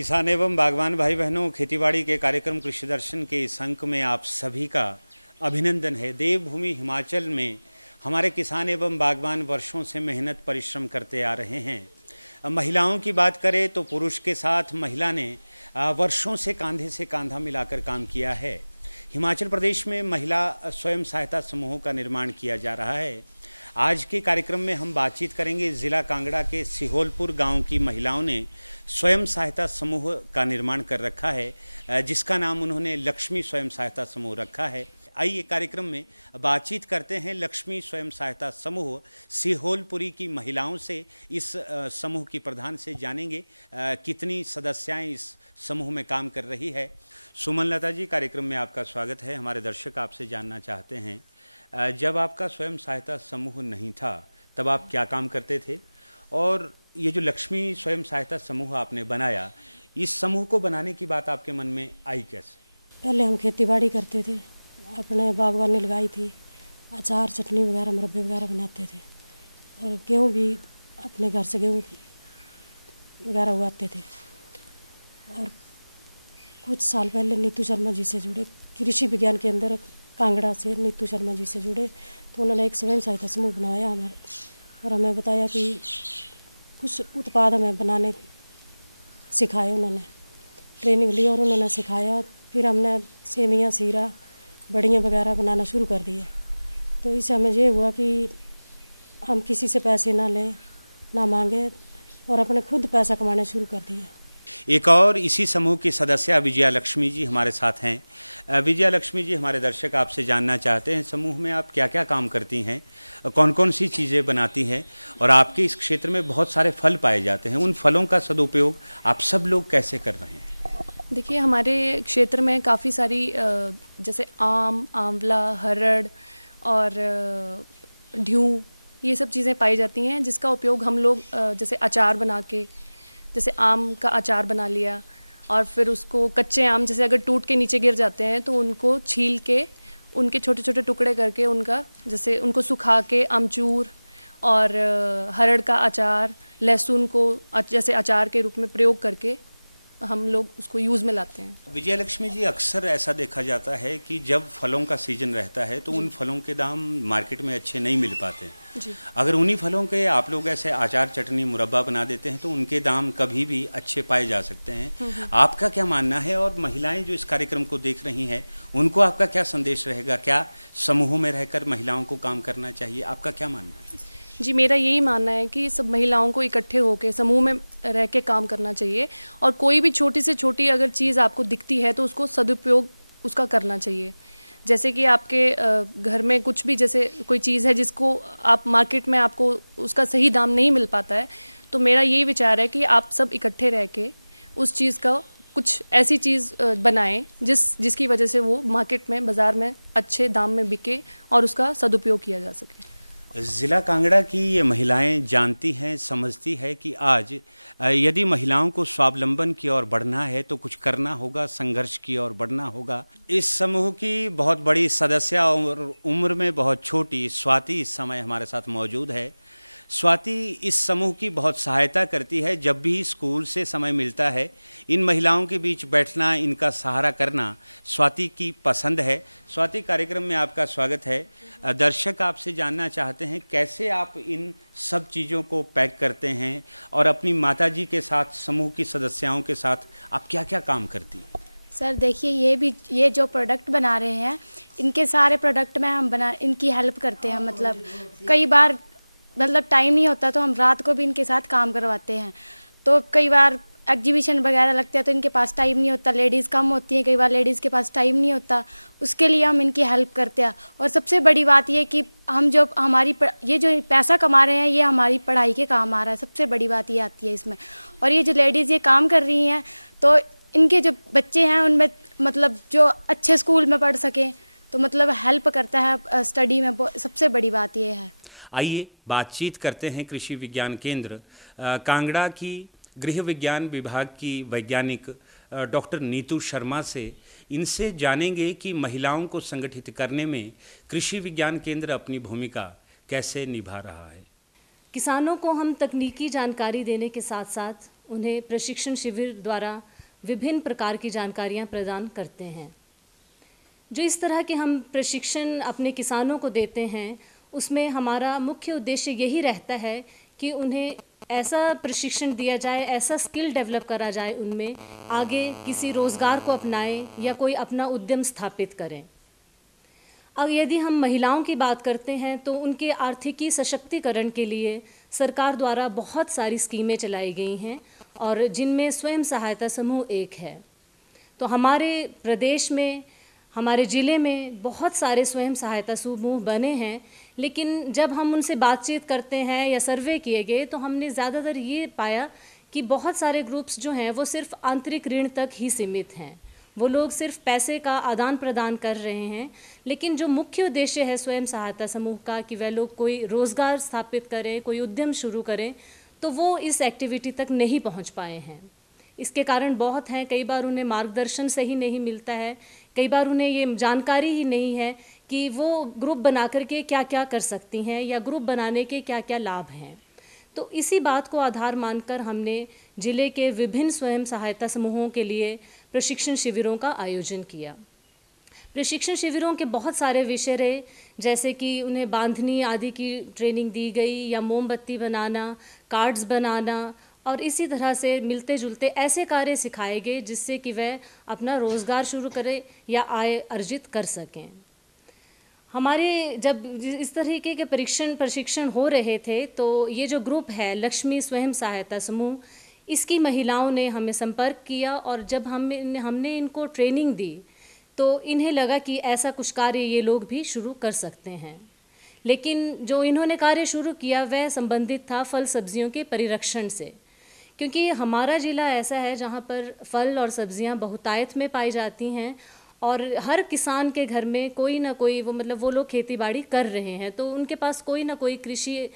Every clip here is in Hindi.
किसान एवं बागवान भाई बहनों, खेतीबाड़ी के कार्यक्रम कृषि दर्शन के इस अंक में आप सभी का अभिनंदन है। देवभूमि हिमाचल में हमारे किसान एवं बागवान वर्षों से मेहनत परिश्रम करते आ रहे हैं। महिलाओं की बात करें तो पुरुष के साथ महिला ने वर्षों से कांधा मिलाकर काम किया है। हिमाचल प्रदेश में महिला स्वयं सहायता समूहों का निर्माण किया जा रहा है। आज के कार्यक्रम में हम बातचीत करेंगे। ज़िला कांगड़ा के सिहोलपुर गांव की महिलाओं ने स्वयं सहायता समूह का निर्माण कर रखा है, जिसका नाम उन्होंने लक्ष्मी स्वयं सहायता समूह रखा है। आइए कार्यक्रम में बातचीत करते हैं लक्ष्मी स्वयं सहायता समूह सिहोलपुरी की महिलाओं से। इस समूह की प्रधान से जानेंगे कितनी सदस्याएं इस समूह में काम कर रही है। सुमन लता जी, कार्यक्रम में आपका स्वागत है। हमारे दर्शक आपसे जानना चाहते हैं, जब आपका स्वयं सहायता समूह नहीं था तब आप क्या काम करते थे, और ये जो लक्ष्मी स्वयं सहायता समूह आपने बनाया, इस समूह को बनाने की बात आपके मन में आई कैसे? पहले हम खेतीबाड़ी करते थे, अपने बागवानी लगाई थी, अचार चटनी वगैरह मुरब्बे वगैरह बनाते थे, और गेहूँ भी अपने घर से गेहूँ वगैरह उगाते थे। और कुछ साल पहले नीतू शर्मा जी से जुड़े, कृषि विज्ञान के अंदर कांगड़ा से नीतू शर्मा जी से जुड़े, तो उन्होंने एक स्वयं सहायता समूह बनवाया हमारे, और हमें बताया कि कुछ उत्पाद हमें बनाने सिखाए। उन्होंने ट्रेनिंग ली और उन्होंने सिखाया। फिर हमने सेमियाँ, सीरा, बड़ियाँ वगैरह बनाना शुरू कर दिए। तो इससे हमें ये हुआ कि हम किसी से पैसे ना लें, ना मांगे, और अपने खुद पैसा कमाने शुरू कर दिए। एक और इसी समूह की सदस्य विजया लक्ष्मी जी हमारे साथ हैं। विजया लक्ष्मी जी, हमारे दर्शक आपसे जानना चाहते हैं, समूह में आप क्या क्या काम करती हैं, कौन कौन सी चीज़ें बनाती हैं, और आपके इस क्षेत्र में बहुत सारे फल पाए जाते हैं, उन फलों का सदुपयोग आप सब लोग कैसे कर रहे हैं? देखिए, हमारे क्षेत्र में काफ़ी सारी जैसे आम, आंवला, हरड़ और ढ्यू, ये सब चीज़ें पाई जाती हैं, जिसका उपयोग हम लोग जैसे अचार बना के, जैसे आम का अचार बना लिया, और फिर उसको कच्चे आम जैसे अगर टूट के नीचे गिर जाते हैं तो उनको छील के, उनके छोटे छोटे टुकड़े करके, उनका जैसे उनको सुखा के अमचूर और हरड़ का अचार, लहसुन को जैसे अचार के रूप में प्रयोग करके हम लोग उसको यूज़ में लाते हैं। विजय लक्ष्मी जी, अक्सर ऐसा देखा जाता है कि जब फलों का सीजन रहता है तो उन फलों के दाम मार्केट में अच्छे नहीं मिल पाते जी। अगर उन्हीं फलों के आप लोग ऐसे अचार, चटनी, मुरब्बा बना देते हैं तो उनके दाम कभी भी अच्छे पाए जा सकते हैं। आपका क्या मानना है, और महिलाएं जो इस कार्यक्रम को देख रही हैं उनको आपका क्या संदेश रहेगा? क्या समूहों में रहकर महिलाओं को काम करना चाहिए? आपका क्या मानना है? जी, मेरा यही मानना है कि सब महिलाओं को इकट्ठे होकर समूह में रह के काम करना चाहिए, और कोई भी छोटी से छोटी अगर चीज़ आपको दिखती है तो उसको सदुपयोग उसका करना चाहिए। जैसे कि आपके घर में कुछ भी जैसे कोई चीज़ है जिसको आप मार्केट में आपको उसका सही दाम नहीं मिल पाता है, तो मेरा यही विचार है कि आप सब इकट्ठे रह के उस चीज़ का कुछ ऐसी चीज़ बनाएं जिसकी वजह से वो मार्केट में, बाज़ार में अच्छे दाम में बिके और उसका सदुपयोग किया जा सके। ज़िला कांगड़ा की ये महिलाएं जानती हैं, समझती है कि आज यदि महिलाओं को स्वावलंबन की ओर बढ़ना है तो कुछ करना होगा, संघर्ष की ओर बढ़ना होगा। इस समूह की बहुत बड़ी सदस्य और उम्र में बहुत छोटी स्वाति इस समय हमारे साथ मौजूद है। स्वाति इस समूह की बहुत सहायता करती है। जब भी स्कूल से समय मिलता है, इन महिलाओं के बीच बैठना, इनका सहारा करना स्वाति की पसंद है। स्वाति, कार्यक्रम में आपका स्वागत है। दर्शक आपसे जानना चाहते हैं कैसे आप इन सब चीज़ों को पैक करते हैं, और अपनी माताजी के साथ, समूह की सदस्याओं के साथ आप क्या क्या काम करती हैं? सर देखिए, ये जो प्रोडक्ट बना रहे हैं, इनके सारे प्रोडक्ट में हम इनकी हेल्प करते हैं। मतलब कई बार टाइम नहीं होता तो हम रात को भी इनके साथ काम करवाते हैं। तो कई बार एग्जीबिशन वगैरह लगते हैं तो इनके पास टाइम नहीं होता, लेडीज़ कम होती हैं, कई बार लेडीज़ के पास टाइम नहीं होता, उसके लिए हम इनकी हेल्प करते हैं। और सबसे बड़ी बात ये कि हम जो ये जो पैसा कमा रहे हैं, ये हमारी पढ़ाई के काम आ रहा है। सबसे बड़ी बात ये आती है इसमें। और ये जो लेडीज़ ये काम कर रही हैं, तो इनके जो बच्चे हैं उनमें जो अच्छे स्कूल में पढ़ सकें, तो हेल्प करता है स्टडी में। सबसे बड़ी बात ये है। आइए बातचीत करते हैं कृषि विज्ञान केंद्र कांगड़ा की गृह विज्ञान विभाग की वैज्ञानिक डॉक्टर नीतू शर्मा से। इनसे जानेंगे कि महिलाओं को संगठित करने में कृषि विज्ञान केंद्र अपनी भूमिका कैसे निभा रहा है। किसानों को हम तकनीकी जानकारी देने के साथ साथ उन्हें प्रशिक्षण शिविर द्वारा विभिन्न प्रकार की जानकारियाँ प्रदान करते हैं। जो इस तरह के हम प्रशिक्षण अपने किसानों को देते हैं, उसमें हमारा मुख्य उद्देश्य यही रहता है कि उन्हें ऐसा प्रशिक्षण दिया जाए, ऐसा स्किल डेवलप करा जाए उनमें, आगे किसी रोज़गार को अपनाएं या कोई अपना उद्यम स्थापित करें। अब यदि हम महिलाओं की बात करते हैं तो उनके आर्थिकी सशक्तिकरण के लिए सरकार द्वारा बहुत सारी स्कीमें चलाई गई हैं और जिनमें स्वयं सहायता समूह एक है। तो हमारे प्रदेश में, हमारे ज़िले में बहुत सारे स्वयं सहायता समूह बने हैं, लेकिन जब हम उनसे बातचीत करते हैं या सर्वे किए गए तो हमने ज़्यादातर ये पाया कि बहुत सारे ग्रुप्स जो हैं वो सिर्फ आंतरिक ऋण तक ही सीमित हैं। वो लोग सिर्फ पैसे का आदान प्रदान कर रहे हैं, लेकिन जो मुख्य उद्देश्य है स्वयं सहायता समूह का कि वह लोग कोई रोज़गार स्थापित करें, कोई उद्यम शुरू करें, तो वो इस एक्टिविटी तक नहीं पहुंच पाए हैं। इसके कारण बहुत हैं, कई बार उन्हें मार्गदर्शन सही नहीं मिलता है, कई बार उन्हें ये जानकारी ही नहीं है कि वो ग्रुप बना करके क्या क्या कर सकती हैं या ग्रुप बनाने के क्या क्या लाभ हैं। तो इसी बात को आधार मानकर हमने ज़िले के विभिन्न स्वयं सहायता समूहों के लिए प्रशिक्षण शिविरों का आयोजन किया। प्रशिक्षण शिविरों के बहुत सारे विषय रहे, जैसे कि उन्हें बांधनी आदि की ट्रेनिंग दी गई या मोमबत्ती बनाना, कार्ड्स बनाना, और इसी तरह से मिलते जुलते ऐसे कार्य सिखाए गए जिससे कि वह अपना रोज़गार शुरू करें या आय अर्जित कर सकें। हमारे जब इस तरीके के प्रशिक्षण हो रहे थे तो ये जो ग्रुप है लक्ष्मी स्वयं सहायता समूह, इसकी महिलाओं ने हमें संपर्क किया और जब हमने इनको ट्रेनिंग दी तो इन्हें लगा कि ऐसा कुछ कार्य ये लोग भी शुरू कर सकते हैं। लेकिन जो इन्होंने कार्य शुरू किया वह संबंधित था फल सब्जियों के परिरक्षण से, क्योंकि हमारा ज़िला ऐसा है जहाँ पर फल और सब्जियाँ बहुतायत में पाई जाती हैं और हर किसान के घर में कोई ना कोई वो लोग खेती बाड़ी कर रहे हैं, तो उनके पास कोई ना कोई कृषि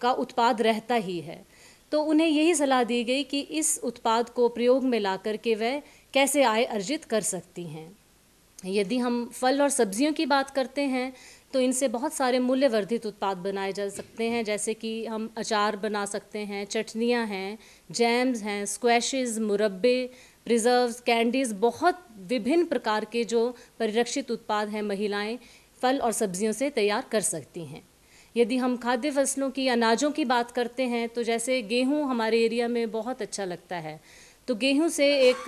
का उत्पाद रहता ही है। तो उन्हें यही सलाह दी गई कि इस उत्पाद को प्रयोग में ला कर के वह कैसे आय अर्जित कर सकती हैं। यदि हम फल और सब्जियों की बात करते हैं तो इनसे बहुत सारे मूल्यवर्धित उत्पाद बनाए जा सकते हैं, जैसे कि हम अचार बना सकते हैं, चटनियाँ हैं, जैम्स हैं, स्क्वैशेस, मुरब्बे, प्रिजर्व्स, कैंडीज़, बहुत विभिन्न प्रकार के जो परिरक्षित उत्पाद हैं महिलाएं फल और सब्जियों से तैयार कर सकती हैं। यदि हम खाद्य फसलों की, अनाजों की बात करते हैं तो जैसे गेहूँ हमारे एरिया में बहुत अच्छा लगता है, तो गेहूं से एक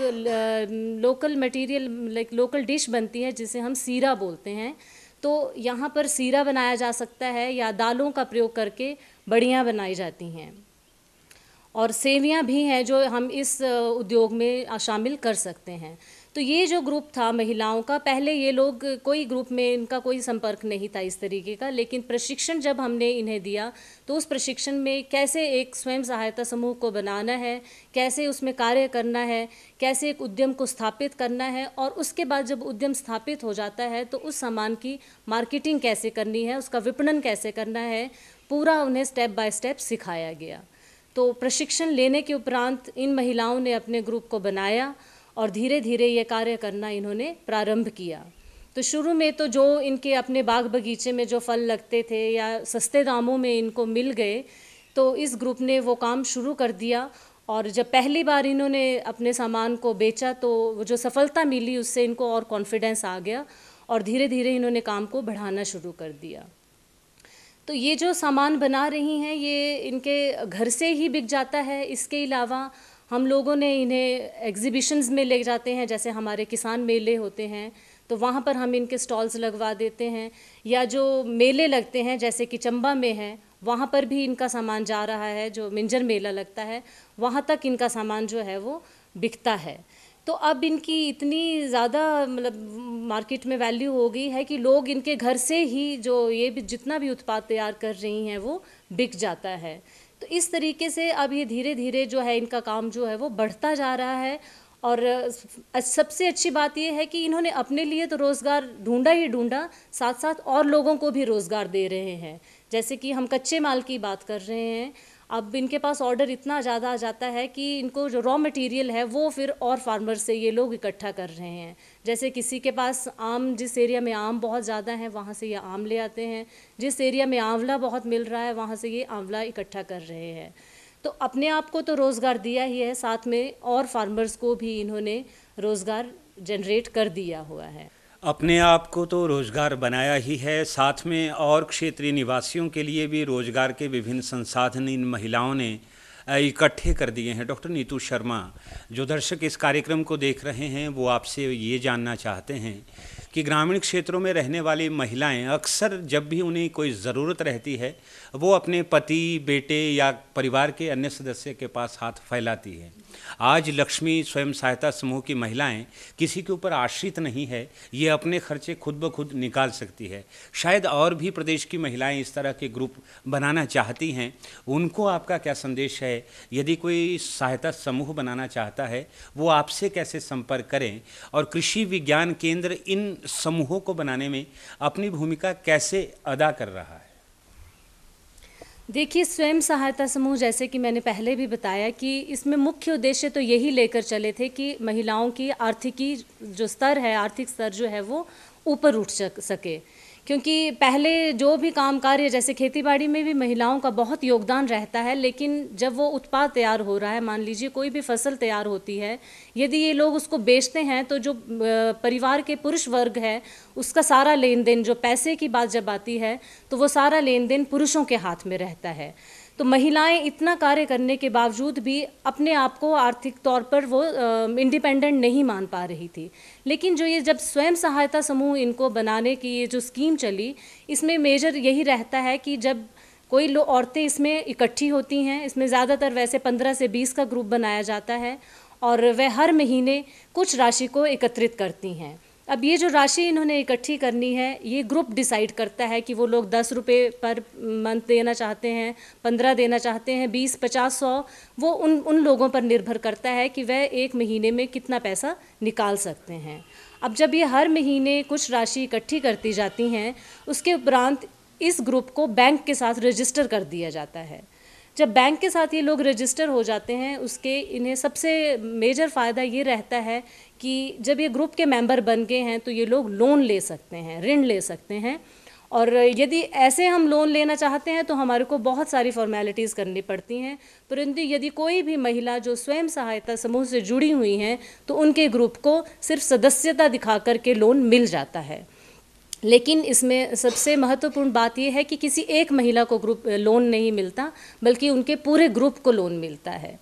लोकल मटेरियल, लोकल डिश बनती है जिसे हम सीरा बोलते हैं। तो यहाँ पर सीरा बनाया जा सकता है या दालों का प्रयोग करके बड़ियाँ बनाई जाती हैं, और सेवियाँ भी हैं जो हम इस उद्योग में शामिल कर सकते हैं। तो ये जो ग्रुप था महिलाओं का, पहले ये लोग कोई ग्रुप में इनका कोई संपर्क नहीं था इस तरीके का, लेकिन प्रशिक्षण जब हमने इन्हें दिया तो उस प्रशिक्षण में कैसे एक स्वयं सहायता समूह को बनाना है, कैसे उसमें कार्य करना है, कैसे एक उद्यम को स्थापित करना है, और उसके बाद जब उद्यम स्थापित हो जाता है तो उस सामान की मार्केटिंग कैसे करनी है, उसका विपणन कैसे करना है, पूरा उन्हें स्टेप बाय स्टेप सिखाया गया। तो प्रशिक्षण लेने के उपरांत इन महिलाओं ने अपने ग्रुप को बनाया और धीरे धीरे ये कार्य करना इन्होंने प्रारंभ किया। तो शुरू में तो जो इनके अपने बाग बगीचे में जो फल लगते थे या सस्ते दामों में इनको मिल गए, तो इस ग्रुप ने वो काम शुरू कर दिया, और जब पहली बार इन्होंने अपने सामान को बेचा तो वो जो सफलता मिली उससे इनको और कॉन्फिडेंस आ गया और धीरे धीरे इन्होंने काम को बढ़ाना शुरू कर दिया। तो ये जो सामान बना रही हैं ये इनके घर से ही बिक जाता है। इसके अलावा हम लोगों ने इन्हें एग्जीबिशंस में ले जाते हैं, जैसे हमारे किसान मेले होते हैं तो वहाँ पर हम इनके स्टॉल्स लगवा देते हैं, या जो मेले लगते हैं जैसे कि चंबा में है वहाँ पर भी इनका सामान जा रहा है, जो मिंजर मेला लगता है वहाँ तक इनका सामान जो है वो बिकता है। तो अब इनकी इतनी ज़्यादा मार्केट में वैल्यू हो गई है कि लोग इनके घर से ही जो ये भी जितना भी उत्पाद तैयार कर रही हैं वो बिक जाता है। तो इस तरीके से अब ये धीरे धीरे जो है इनका काम जो है वो बढ़ता जा रहा है। और सबसे अच्छी बात ये है कि इन्होंने अपने लिए तो रोज़गार ढूंढा ही ढूंढा, साथ साथ और लोगों को भी रोज़गार दे रहे हैं। जैसे कि हम कच्चे माल की बात कर रहे हैं, अब इनके पास ऑर्डर इतना ज़्यादा आ जाता है कि इनको जो रॉ मटेरियल है वो फिर और फार्मर से ये लोग इकट्ठा कर रहे हैं। जैसे किसी के पास आम, जिस एरिया में आम बहुत ज़्यादा है वहाँ से ये आम ले आते हैं, जिस एरिया में आंवला बहुत मिल रहा है वहाँ से ये आंवला इकट्ठा कर रहे हैं। तो अपने आप को तो रोज़गार दिया ही है, साथ में और फार्मर्स को भी इन्होंने रोज़गार जनरेट कर दिया हुआ है। अपने आप को तो रोजगार बनाया ही है, साथ में और क्षेत्रीय निवासियों के लिए भी रोजगार के विभिन्न संसाधन इन महिलाओं ने इकट्ठे कर दिए हैं। डॉक्टर नीतू शर्मा, जो दर्शक इस कार्यक्रम को देख रहे हैं वो आपसे ये जानना चाहते हैं कि ग्रामीण क्षेत्रों में रहने वाली महिलाएं अक्सर जब भी उन्हें कोई ज़रूरत रहती है वो अपने पति, बेटे या परिवार के अन्य सदस्य के पास हाथ फैलाती है। आज लक्ष्मी स्वयं सहायता समूह की महिलाएं किसी के ऊपर आश्रित नहीं है, ये अपने खर्चे खुद ब खुद निकाल सकती है। शायद और भी प्रदेश की महिलाएं इस तरह के ग्रुप बनाना चाहती हैं, उनको आपका क्या संदेश है? यदि कोई सहायता समूह बनाना चाहता है वो आपसे कैसे संपर्क करें, और कृषि विज्ञान केंद्र इन समूहों को बनाने में अपनी भूमिका कैसे अदा कर रहा है? देखिए, स्वयं सहायता समूह, जैसे कि मैंने पहले भी बताया कि इसमें मुख्य उद्देश्य तो यही लेकर चले थे कि महिलाओं की आर्थिकी जो स्तर है, आर्थिक स्तर जो है वो ऊपर उठ सके। क्योंकि पहले जो भी काम कार्य, जैसे खेतीबाड़ी में भी महिलाओं का बहुत योगदान रहता है, लेकिन जब वो उत्पाद तैयार हो रहा है, मान लीजिए कोई भी फसल तैयार होती है, यदि ये लोग उसको बेचते हैं तो जो परिवार के पुरुष वर्ग है उसका सारा लेन देन, जो पैसे की बात जब आती है तो वो सारा लेन देन पुरुषों के हाथ में रहता है। तो महिलाएं इतना कार्य करने के बावजूद भी अपने आप को आर्थिक तौर पर वो इंडिपेंडेंट नहीं मान पा रही थी। लेकिन जो ये जब स्वयं सहायता समूह इनको बनाने की ये जो स्कीम चली, इसमें मेजर यही रहता है कि जब कोई औरतें इसमें इकट्ठी होती हैं, इसमें ज़्यादातर वैसे 15 से 20 का ग्रुप बनाया जाता है और वह हर महीने कुछ राशि को एकत्रित करती हैं। अब ये जो राशि इन्होंने इकट्ठी करनी है, ये ग्रुप डिसाइड करता है कि वो लोग 10 रुपये पर मंथ देना चाहते हैं, 15 देना चाहते हैं, 20, 50, 100, वो उन लोगों पर निर्भर करता है कि वह एक महीने में कितना पैसा निकाल सकते हैं। अब जब ये हर महीने कुछ राशि इकट्ठी करती जाती हैं, उसके उपरांत इस ग्रुप को बैंक के साथ रजिस्टर कर दिया जाता है। जब बैंक के साथ ये लोग रजिस्टर हो जाते हैं, उसके इन्हें सबसे मेजर फ़ायदा ये रहता है कि जब ये ग्रुप के मेंबर बन गए हैं तो ये लोग लोन ले सकते हैं, ऋण ले सकते हैं। और यदि ऐसे हम लोन लेना चाहते हैं तो हमारे को बहुत सारी फॉर्मेलिटीज़ करनी पड़ती हैं, परंतु यदि कोई भी महिला जो स्वयं सहायता समूह से जुड़ी हुई हैं तो उनके ग्रुप को सिर्फ सदस्यता दिखा कर के लोन मिल जाता है। लेकिन इसमें सबसे महत्वपूर्ण बात यह है कि किसी एक महिला को ग्रुप लोन नहीं मिलता, बल्कि उनके पूरे ग्रुप को लोन मिलता है।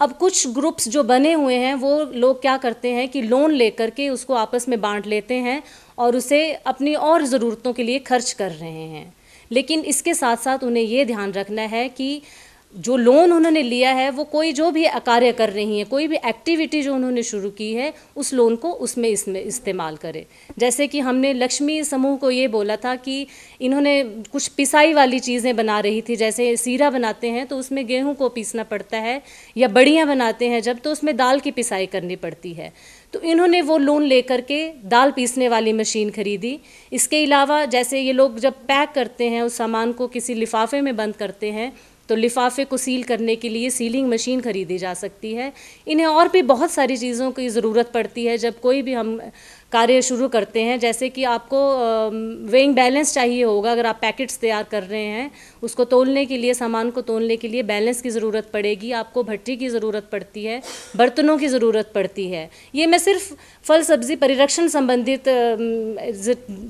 अब कुछ ग्रुप्स जो बने हुए हैं वो लोग क्या करते हैं कि लोन लेकर के उसको आपस में बांट लेते हैं और उसे अपनी और ज़रूरतों के लिए खर्च कर रहे हैं। लेकिन इसके साथ साथ उन्हें ये ध्यान रखना है कि जो लोन उन्होंने लिया है वो कोई जो भी कार्य कर रही हैं, कोई भी एक्टिविटी जो उन्होंने शुरू की है, उस लोन को इसमें इस्तेमाल करें। जैसे कि हमने लक्ष्मी समूह को ये बोला था कि इन्होंने कुछ पिसाई वाली चीज़ें बना रही थी, जैसे सीरा बनाते हैं तो उसमें गेहूं को पीसना पड़ता है, या बड़ियाँ बनाते हैं जब तो उसमें दाल की पिसाई करनी पड़ती है। तो इन्होंने वो लोन लेकर के दाल पीसने वाली मशीन खरीदी। इसके अलावा जैसे ये लोग जब पैक करते हैं उस सामान को किसी लिफाफे में बंद करते हैं तो लिफाफे को सील करने के लिए सीलिंग मशीन खरीदी जा सकती है। इन्हें और भी बहुत सारी चीज़ों की ज़रूरत पड़ती है जब कोई भी हम कार्य शुरू करते हैं। जैसे कि आपको वेइंग बैलेंस चाहिए होगा, अगर आप पैकेट्स तैयार कर रहे हैं उसको तोलने के लिए, सामान को तोलने के लिए बैलेंस की ज़रूरत पड़ेगी, आपको भट्टी की ज़रूरत पड़ती है, बर्तनों की ज़रूरत पड़ती है। ये मैं सिर्फ फल सब्ज़ी परिरक्षण संबंधित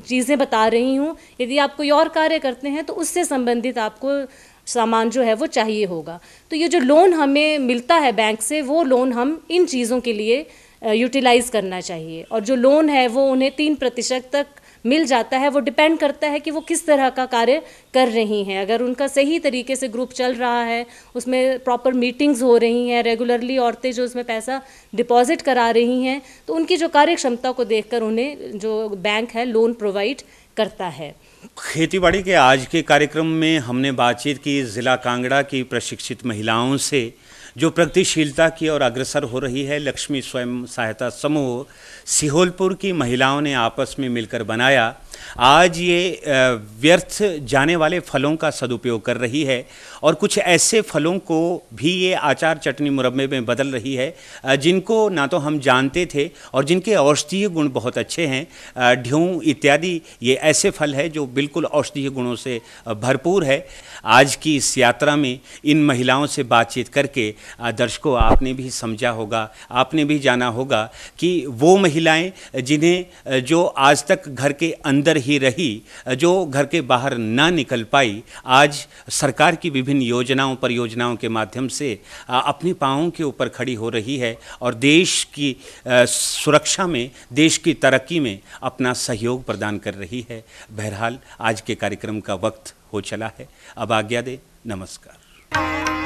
चीज़ें बता रही हूँ। यदि आप कोई और कार्य करते हैं तो उससे संबंधित आपको सामान जो है वो चाहिए होगा। तो ये जो लोन हमें मिलता है बैंक से, वो लोन हम इन चीज़ों के लिए यूटिलाइज़ करना चाहिए। और जो लोन है वो उन्हें 3% तक मिल जाता है। वो डिपेंड करता है कि वो किस तरह का कार्य कर रही हैं। अगर उनका सही तरीके से ग्रुप चल रहा है, उसमें प्रॉपर मीटिंग्स हो रही हैं, रेगुलरली औरतें जो उसमें पैसा डिपॉजिट करा रही हैं, तो उनकी जो कार्य क्षमता को देखकर उन्हें जो बैंक है लोन प्रोवाइड करता है। खेतीबाड़ी के आज के कार्यक्रम में हमने बातचीत की ज़िला कांगड़ा की प्रशिक्षित महिलाओं से जो प्रगतिशीलता की ओर अग्रसर हो रही है। लक्ष्मी स्वयं सहायता समूह सिहोलपुर की महिलाओं ने आपस में मिलकर बनाया। आज ये व्यर्थ जाने वाले फलों का सदुपयोग कर रही है और कुछ ऐसे फलों को भी ये अचार चटनी मुरब्बे में बदल रही है जिनको ना तो हम जानते थे और जिनके औषधीय गुण बहुत अच्छे हैं। ढ्यूं इत्यादि ये ऐसे फल है जो बिल्कुल औषधीय गुणों से भरपूर है। आज की इस यात्रा में इन महिलाओं से बातचीत करके दर्शकों आपने भी समझा होगा, आपने भी जाना होगा कि वो महिलाएं जिन्हें जो आज तक घर के अंदर ही रही, जो घर के बाहर ना निकल पाई, आज सरकार की विभिन्न योजनाओं परियोजनाओं के माध्यम से अपने पाँवों के ऊपर खड़ी हो रही है और देश की सुरक्षा में, देश की तरक्की में अपना सहयोग प्रदान कर रही है। बहरहाल आज के कार्यक्रम का वक्त हो चला है, अब आज्ञा दे, नमस्कार।